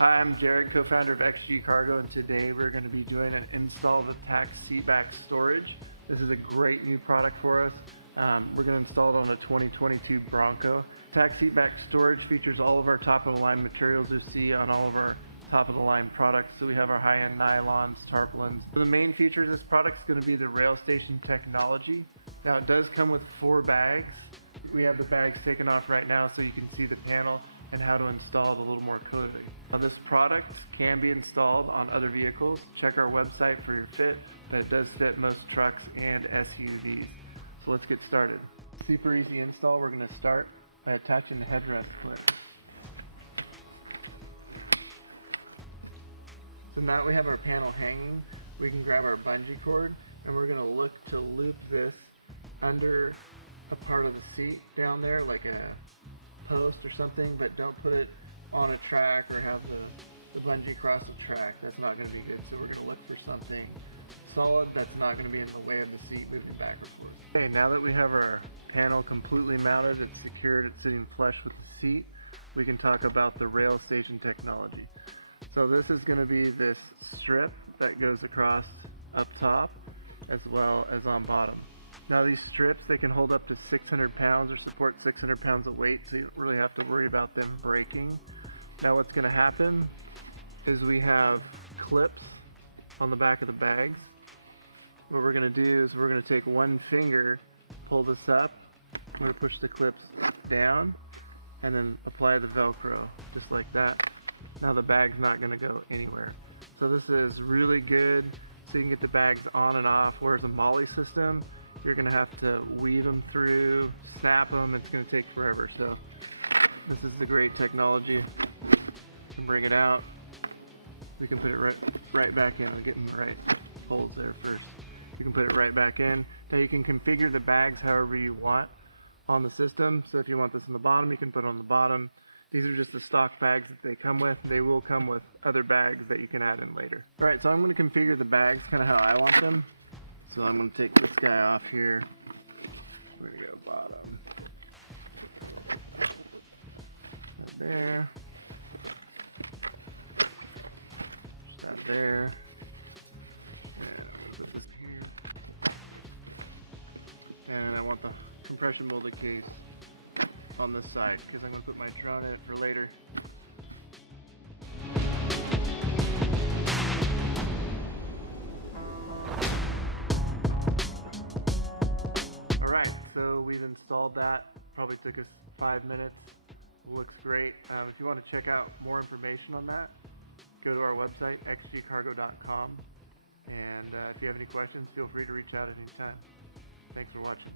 Hi, I'm Jared, co-founder of XG Cargo, and today we're going to be doing an install of the tax seatback storage. This is a great new product for us. We're going to install it on a 2022 Bronco. Tax seatback storage features all of our top-of-the-line materials you see on all of our top-of-the-line products. So we have our high-end nylons, tarpaulins. So the main feature of this product is going to be the rail station technology. Now it does come with 4 bags. We have the bags taken off right now so you can see the panel and how to install it a little more clearly. Now this product can be installed on other vehicles. Check our website for your fit, but it does fit most trucks and SUVs. So let's get started. Super easy install. We're going to start by attaching the headrest clip. So now that we have our panel hanging, we can grab our bungee cord and we're going to look to loop this under a part of the seat down there, like a post or something, but don't put it on a track or have the bungee cross the track. That's not going to be good. So we're going to look for something solid that's not going to be in the way of the seat moving back or forth. Okay, now that we have our panel completely mounted, it's secured, it's sitting flush with the seat, we can talk about the rail station technology. So this is going to be this strip that goes across up top as well as on bottom. Now these strips, they can hold up to 600 pounds or support 600 pounds of weight, so you don't really have to worry about them breaking. Now what's going to happen is we have clips on the back of the bags. What we're going to do is we're going to take one finger, pull this up, we're going to push the clips down, and then apply the Velcro, just like that. Now the bag's not going to go anywhere. So this is really good, so you can get the bags on and off, whereas a molle system, you're going to have to weave them through, snap them, it's going to take forever. So this is the great technology. You can bring it out, we can put it right back in. We're getting the right holes there first. You can put it right back in. Now you can configure the bags however you want on the system. So if you want this on the bottom, you can put it on the bottom. These are just the stock bags that they come with. They will come with other bags that you can add in later. All right, so I'm going to configure the bags kind of how I want them. So I'm going to take this guy off here. We're going to go bottom. There. Push that there. And I'll put this here. And I want the compression molded case on this side because I'm going to put my Tron in it for later. Installed that, probably took us 5 minutes. Looks great. If you want to check out more information on that, go to our website, xgcargo.com, and if you have any questions, feel free to reach out anytime. Thanks for watching.